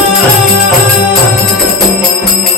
Thank you.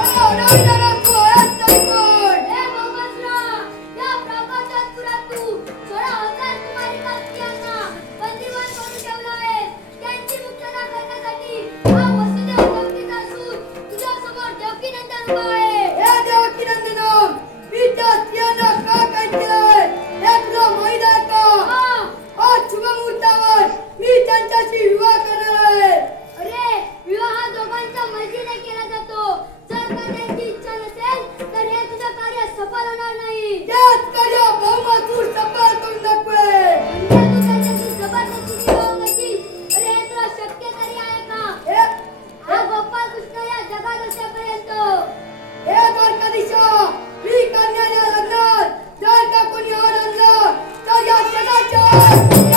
Oh, no, no, no. ही कन्या या लग्नात जर का कोणी आणलं तर या जगाच्या